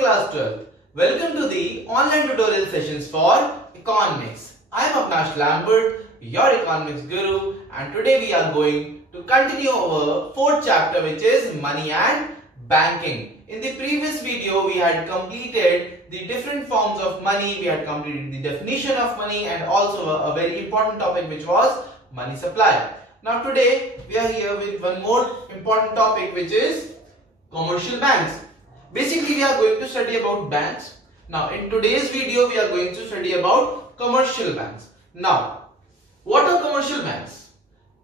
class 12. Welcome to the online tutorial sessions for economics. I am Avnash Lambert, your economics guru, and today we are going to continue our fourth chapter, which is money and banking. In the previous video, we had completed the different forms of money, we had completed the definition of money, and also a very important topic, which was money supply. Now today we are here with one more important topic, which is commercial banks. Basically, we are going to study about banks. Now, in today's video, we are going to study about commercial banks. Now, what are commercial banks?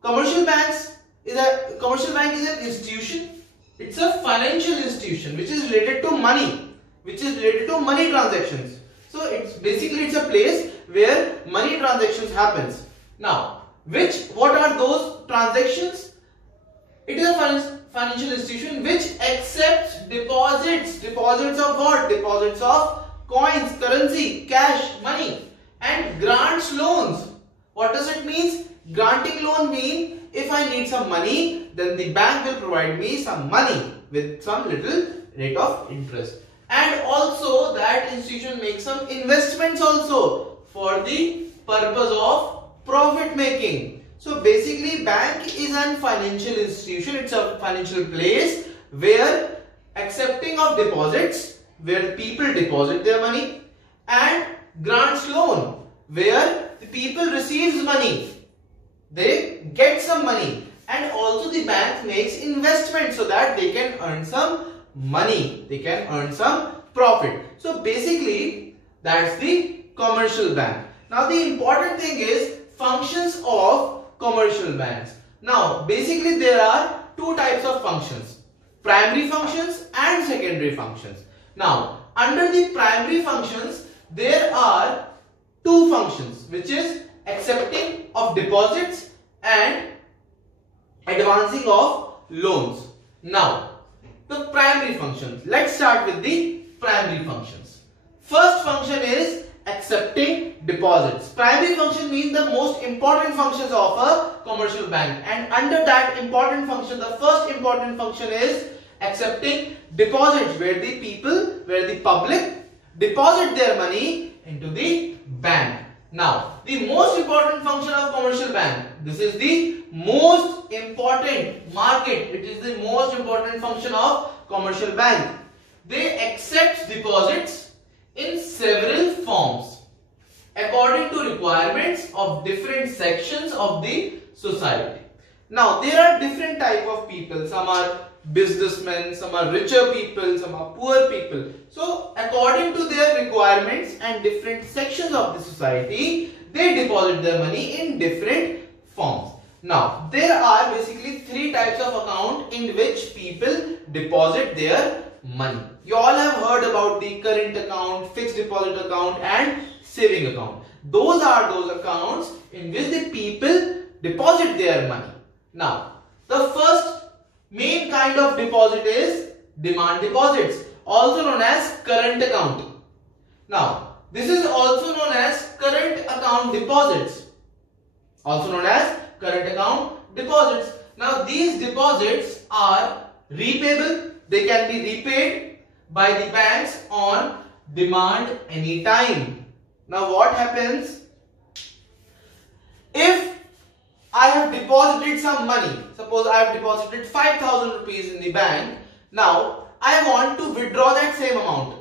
Commercial bank is an institution. It's a financial institution which is related to money, transactions. So, it's a place where money transactions happens. Now, what are those transactions? It is a financial institution which accepts deposits. Deposits of what? Deposits of coins, currency, cash, money, and grants loans. What does it mean? Granting loan means if I need some money, then the bank will provide me some money with some little rate of interest. And also that institution makes some investments also for the purpose of profit making. So basically, bank is a financial institution. It's a financial place where accepting of deposits, where people deposit their money, and grants loan, where the people receives money, they get some money, and also the bank makes investment so that they can earn some money, they can earn some profit. So basically, that's the commercial bank. Now the important thing is functions of commercial banks. Now basically there are two types of functions, primary functions and secondary functions. Now under the primary functions there are two functions, which is accepting of deposits and advancing of loans. Now the primary functions, let's start with the primary functions. First function is accepting deposits. Primary function means the most important functions of a commercial bank, and under that important function, the first important function is accepting deposits, where the public deposit their money into the bank. Now the most important function of commercial bank, this is the most important market, it is the most important function of commercial bank. They accept deposits in several forms according to requirements of different sections of the society. Now there are different type of people, some are businessmen, some are richer people, some are poor people. So according to their requirements and different sections of the society, they deposit their money in different forms. Now there are basically three types of account in which people deposit their money. You all have heard about the current account, fixed deposit account, and saving account. Those are those accounts in which the people deposit their money. Now the first main kind of deposit is demand deposits, also known as current account. Now this is also known as current account deposits, Now these deposits are repayable. They can be repaid by the banks on demand anytime. Now what happens if I have deposited some money? Suppose I have deposited 5,000 rupees in the bank. Now I want to withdraw that same amount.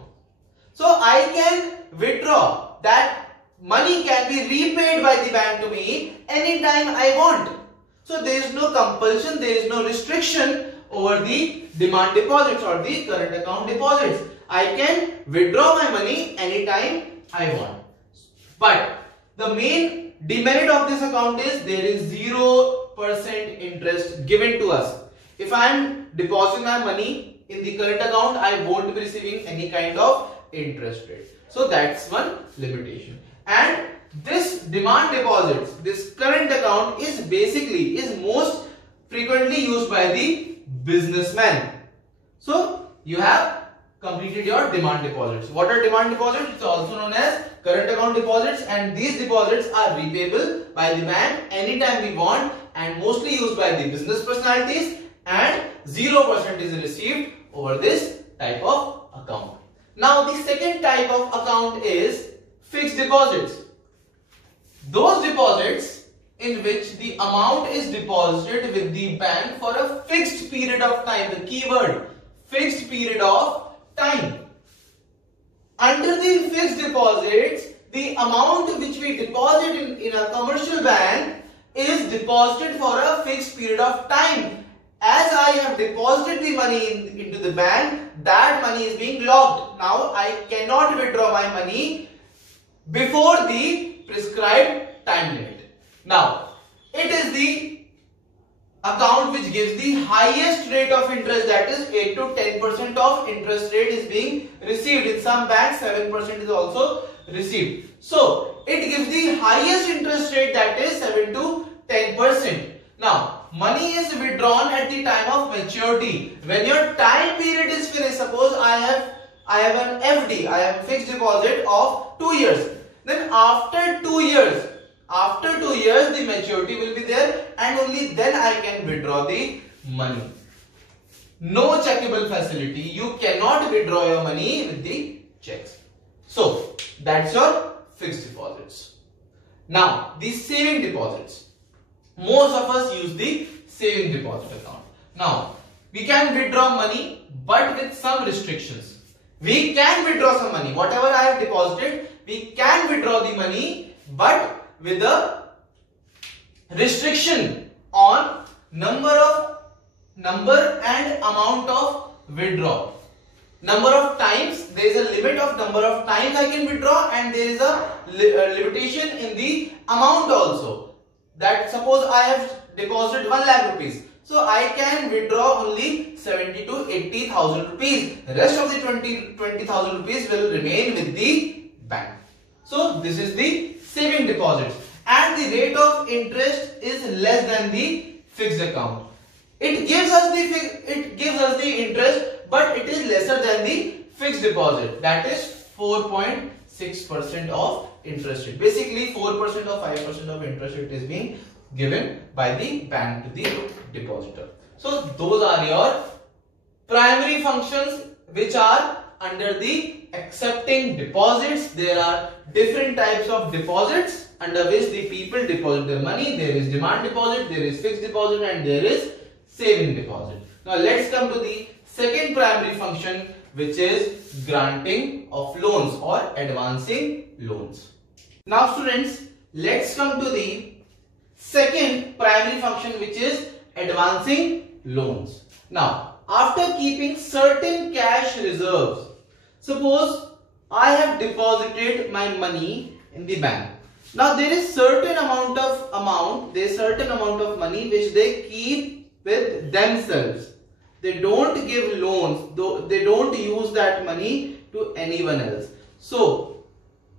So I can withdraw that money, can be repaid by the bank to me anytime I want. So there is no compulsion, there is no restriction over the demand deposits or the current account deposits. I can withdraw my money anytime I want. But the main demerit of this account is there is 0% interest given to us. If I am depositing my money in the current account, I won't be receiving any kind of interest rate. So that's one limitation. And this demand deposits, this current account is most frequently used by the businessmen. So you have completed your demand deposits. What are demand deposits? It's also known as current account deposits, and these deposits are repayable by the bank anytime we want and mostly used by the business personalities, and 0% is received over this type of account. Now the second type of account is fixed deposits. Those deposits in which the amount is deposited with the bank for a fixed period of time. The keyword, fixed period of time. Under the fixed deposits, the amount which we deposit in a commercial bank is deposited for a fixed period of time. As I have deposited the money into the bank, that money is being locked. Now I cannot withdraw my money before the prescribed time limit. Now, it is the account which gives the highest rate of interest, that is 8 to 10% of interest rate is being received. In some banks 7% is also received. So, it gives the highest interest rate, that is 7 to 10%. Now, money is withdrawn at the time of maturity. When your time period is finished, suppose I have an FD, I have a fixed deposit of 2 years. Then after 2 years, the maturity will be there, and only then I can withdraw the money. No checkable facility. You cannot withdraw your money with the checks. So that's your fixed deposits. Now the saving deposits. Most of us use the saving deposit account. Now we can withdraw money, but with some restrictions. We can withdraw some money. Whatever I have deposited, we can withdraw the money, but with a restriction on number and amount of withdrawal. Number of times, there is a limit of number of times I can withdraw, and there is a limitation in the amount also. That suppose I have deposited 1 lakh rupees. So I can withdraw only 70 to 80,000 rupees. The rest of the 20,000 rupees will remain with the bank. So this is the saving deposits, and the rate of interest is less than the fixed account. It gives us the interest, but it is lesser than the fixed deposit, that is 4.6% of interest rate. Basically 4% or 5% of interest rate is being given by the bank to the depositor. So those are your primary functions which are under the accepting deposits. There are different types of deposits under which the people deposit their money. There is demand deposit, there is fixed deposit, and there is saving deposit. Now let's come to the second primary function, which is granting of loans or advancing loans. Now students, let's come to the second primary function, which is advancing loans. Now, after keeping certain cash reserves, suppose I have deposited my money in the bank. Now there is certain amount of money which they keep with themselves. They don't give loans, they don't use that money to anyone else. So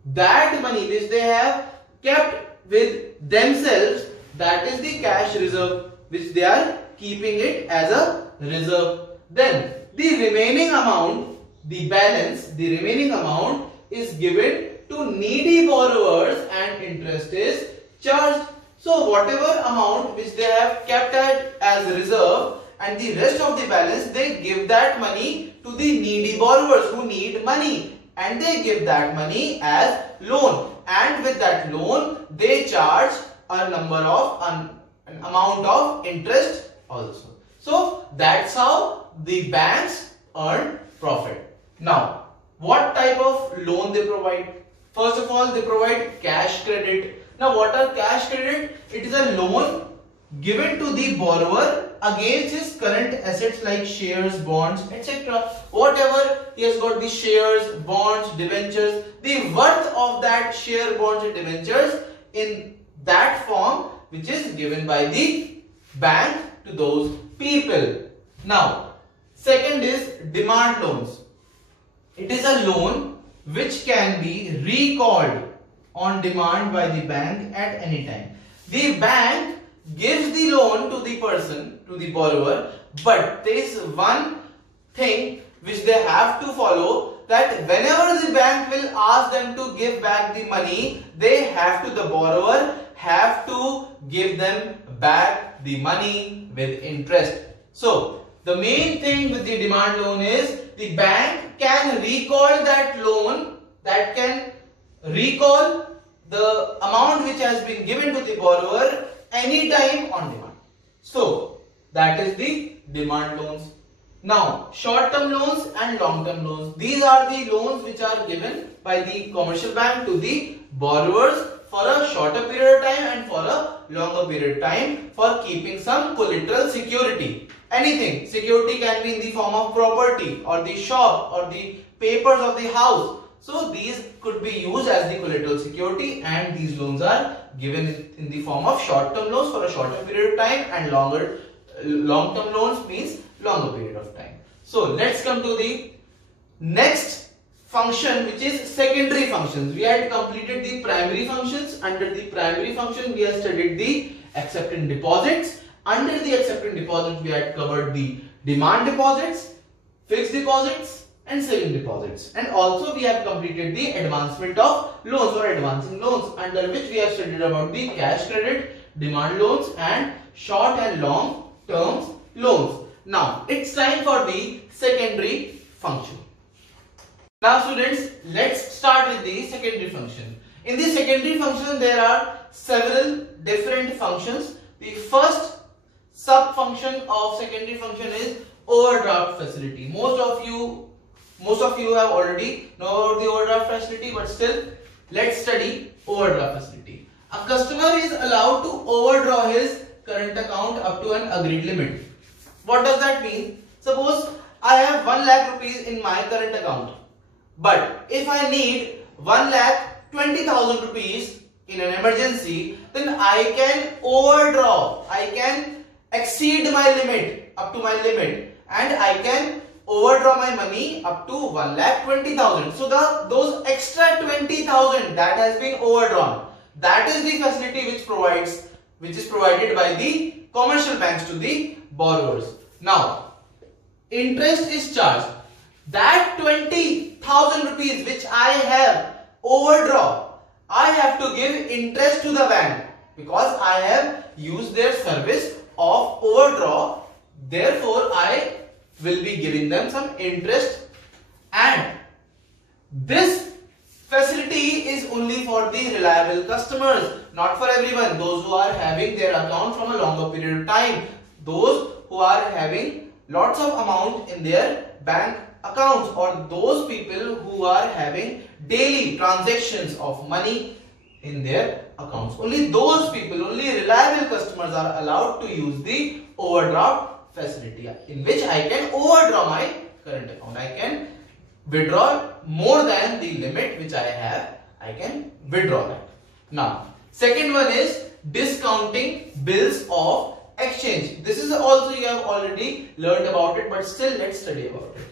that money which they have kept with themselves, that is the cash reserve, which they are keeping it as a reserve. Then the remaining amount, the balance, the remaining amount is given to needy borrowers and interest is charged. So whatever amount which they have kept as reserve, and the rest of the balance, they give that money to the needy borrowers who need money, and they give that money as loan, and with that loan they charge an amount of interest also. So that's how the banks earn profit. Now what type of loan they provide? First of all, they provide cash credit. Now what are cash credit? It is a loan given to the borrower against his current assets like shares, bonds, etc. Whatever he has got, the shares, bonds, debentures, the worth of that share, bonds and debentures in that form, which is given by the bank to those people. Now second is demand loans. It is a loan which can be recalled on demand by the bank at any time. The bank gives the loan to the person, to the borrower, but there is one thing which they have to follow, that whenever the bank will ask them to give back the money, the borrower have to give them back the money with interest. So the main thing with the demand loan is the bank can recall that loan, that can recall the amount which has been given to the borrower anytime on demand. So that is the demand loans. Now, short-term loans and long-term loans. These are the loans which are given by the commercial bank to the borrowers for a shorter period of time and for a longer period of time for keeping some collateral security. Anything. Security can be in the form of property or the shop or the papers of the house. So these could be used as the collateral security, and these loans are given in the form of short-term loans for a shorter period of time, and long-term loans means longer period of time. So let's come to the next function, which is secondary functions. We had completed the primary functions. Under the primary function we have studied the accepting deposits. Under the accepting deposits we had covered the demand deposits, fixed deposits and saving deposits, and also we have completed the advancement of loans or advancing loans, under which we have studied about the cash credit, demand loans and short and long term loans. Now it's time for the secondary function. Now students, let's start with the secondary function. In the secondary function there are several different functions. The first sub function of secondary function is overdraft facility. Most of you have already know about the overdraft facility, but still let's study overdraft facility. A customer is allowed to overdraw his current account up to an agreed limit. What does that mean? Suppose I have 1 lakh rupees in my current account, but if I need 1,20,000 rupees in an emergency, then I can overdraw, I can exceed my limit up to my limit, and I can overdraw my money up to 1,20,000. So those extra 20,000 that has been overdrawn, that is the facility which is provided by the commercial banks to the borrowers. Now, interest is charged. That 20,000 rupees which I have overdraw, I have to give interest to the bank because I have used their service of overdraw. Therefore, I will be giving them some interest, and this facility is only for the reliable customers, not for everyone. Those who are having their account from a longer period of time, those who are having lots of amount in their bank accounts, or those people who are having daily transactions of money in their accounts. Only those people, only reliable customers are allowed to use the overdraft facility, in which I can overdraw my current account. I can withdraw more than the limit which I have. I can withdraw that. Now, second one is discounting bills of exchange. This is also, you have already learned about it, but still let's study about it.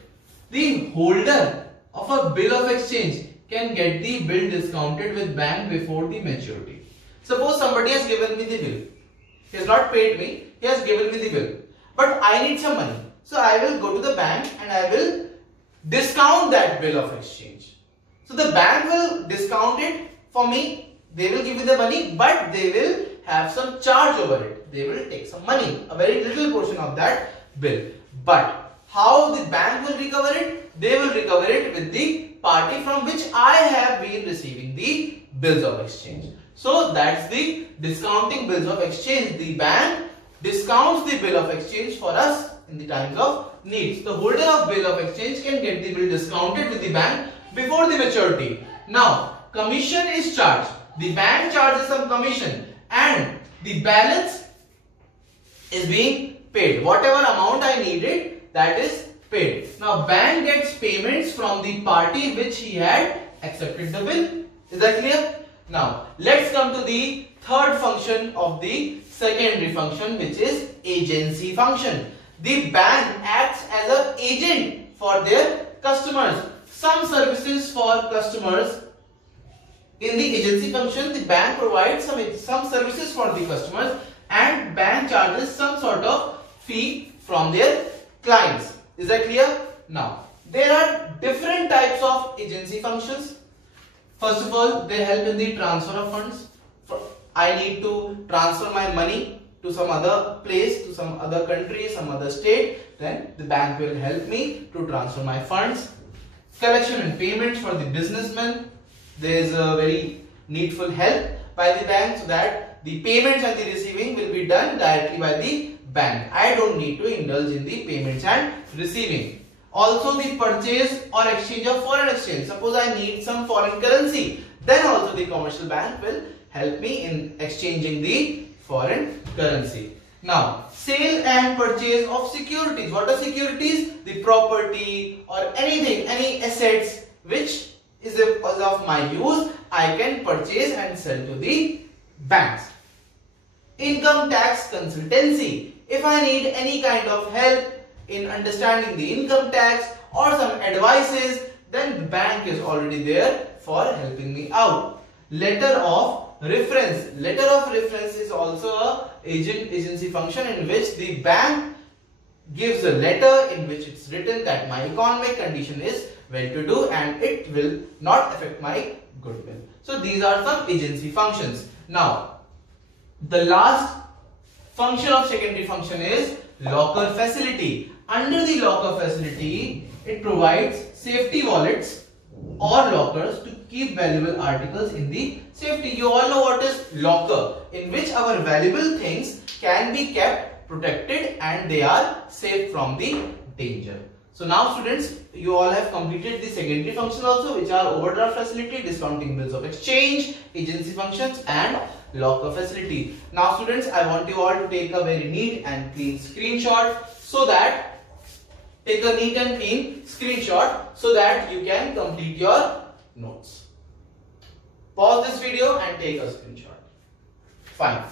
The holder of a bill of exchange can get the bill discounted with bank before the maturity. Suppose somebody has given me the bill. He has not paid me. He has given me the bill. But I need some money. So I will go to the bank and I will discount that bill of exchange. So the bank will discount it for me. They will give me the money, but they will have some charge over it. They will take some money, a very little portion of that bill. But how the bank will recover it? They will recover it with the party from which I have been receiving the bills of exchange. So that's the discounting bills of exchange. The bank discounts the bill of exchange for us in the times of needs. The holder of bill of exchange can get the bill discounted with the bank before the maturity. Now, commission is charged. The bank charges some commission and the balance is being paid. Whatever amount I needed, that is paid. Now, bank gets payments from the party which he had accepted the bill. Is that clear? Now, let's come to the third function of the secondary function, which is agency function. The bank acts as an agent for their customers. Some services for customers. In the agency function, the bank provides some services for the customers and bank charges some sort of fee from their clients. Is that clear? Now, there are different types of agency functions. First of all, they help in the transfer of funds. I need to transfer my money to some other place, to some other country, some other state, then the bank will help me to transfer my funds. Collection and payments for the businessmen. There is a very needful help by the bank so that the payments and the receiving will be done directly by the bank. I don't need to indulge in the payments and receiving. Also the purchase or exchange of foreign exchange. Suppose I need some foreign currency, then also the commercial bank will help me in exchanging the foreign currency. Now, sale and purchase of securities. What are securities? The property or anything, any assets which is of my use, I can purchase and sell to the banks. Income tax consultancy. If I need any kind of help in understanding the income tax or some advices, then the bank is already there for helping me out. Letter of reference. Letter of reference is also a agency function in which the bank gives a letter in which it's written that my economic condition is well-to-do and it will not affect my goodwill. So these are some agency functions. Now, the last function of secondary function is locker facility. Under the locker facility, it provides safety wallets or lockers to keep valuable articles in the safety. You all know what is locker, in which our valuable things can be kept protected and they are safe from the danger. So now students, you all have completed the secondary function also, which are overdraft facility, discounting bills of exchange, agency functions and locker facility. Now students, I want you all to take a very neat and clean screenshot so that you can complete your notes. Pause this video and take a screenshot. Fine.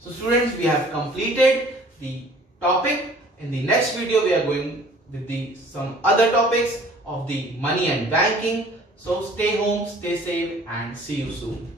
So students, we have completed the topic. In the next video, we are going with some other topics of the money and banking. So stay home, stay safe and see you soon.